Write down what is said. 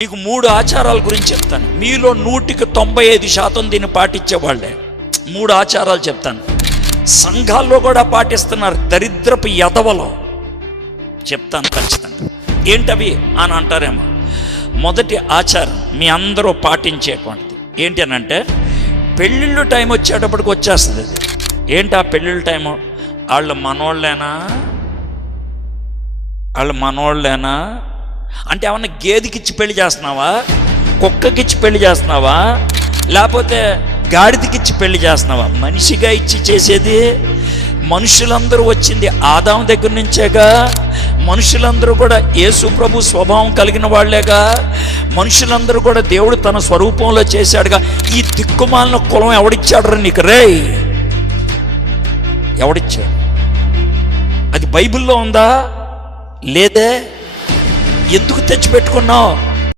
మీకు 3 ఆచారాల గురించి చెప్తాను. మీలో 195% దీన్ని పాటించేవాళ్ళే. 3 ఆచారాలు చెప్తాను. సంఘాల్లో కూడా పాటిస్తున్నారు, దరిద్రపు ఎదవలో. చెప్తాను ఖచ్చితంగా. ఏంటవి అని అంటారేమో. మొదటి ఆచారం మీ అందరూ పాటించేటువంటిది ఏంటి అని అంటే, పెళ్ళిళ్ళు టైం వచ్చేటప్పటికి వచ్చేస్తుంది అది. ఏంటి ఆ పెళ్ళిళ్ళ టైము? వాళ్ళు మనోళ్ళేనా అంటే ఏమన్నా గేదెకిచ్చి పెళ్లి చేస్తున్నావా, కుక్కకిచ్చి పెళ్లి చేస్తున్నావా, లేకపోతే గాడిదకిచ్చి పెళ్లి చేస్తున్నావా? మనిషిగా ఇచ్చి చేసేది. మనుషులందరూ వచ్చింది ఆదాము దగ్గర నుంచేగా. మనుషులందరూ కూడా యేసు ప్రభు స్వభావం కలిగిన వాళ్లేగా. మనుషులందరూ కూడా దేవుడు తన స్వరూపంలో చేశాడుగా. ఈ దిక్కుమాలిన కులం ఎవడిచ్చాడు నీకు? రే, ఎవడిచ్చాడు? అది బైబిల్లో ఉందా? లేదే. ఎందుకు తెచ్చిపెట్టుకున్నావు?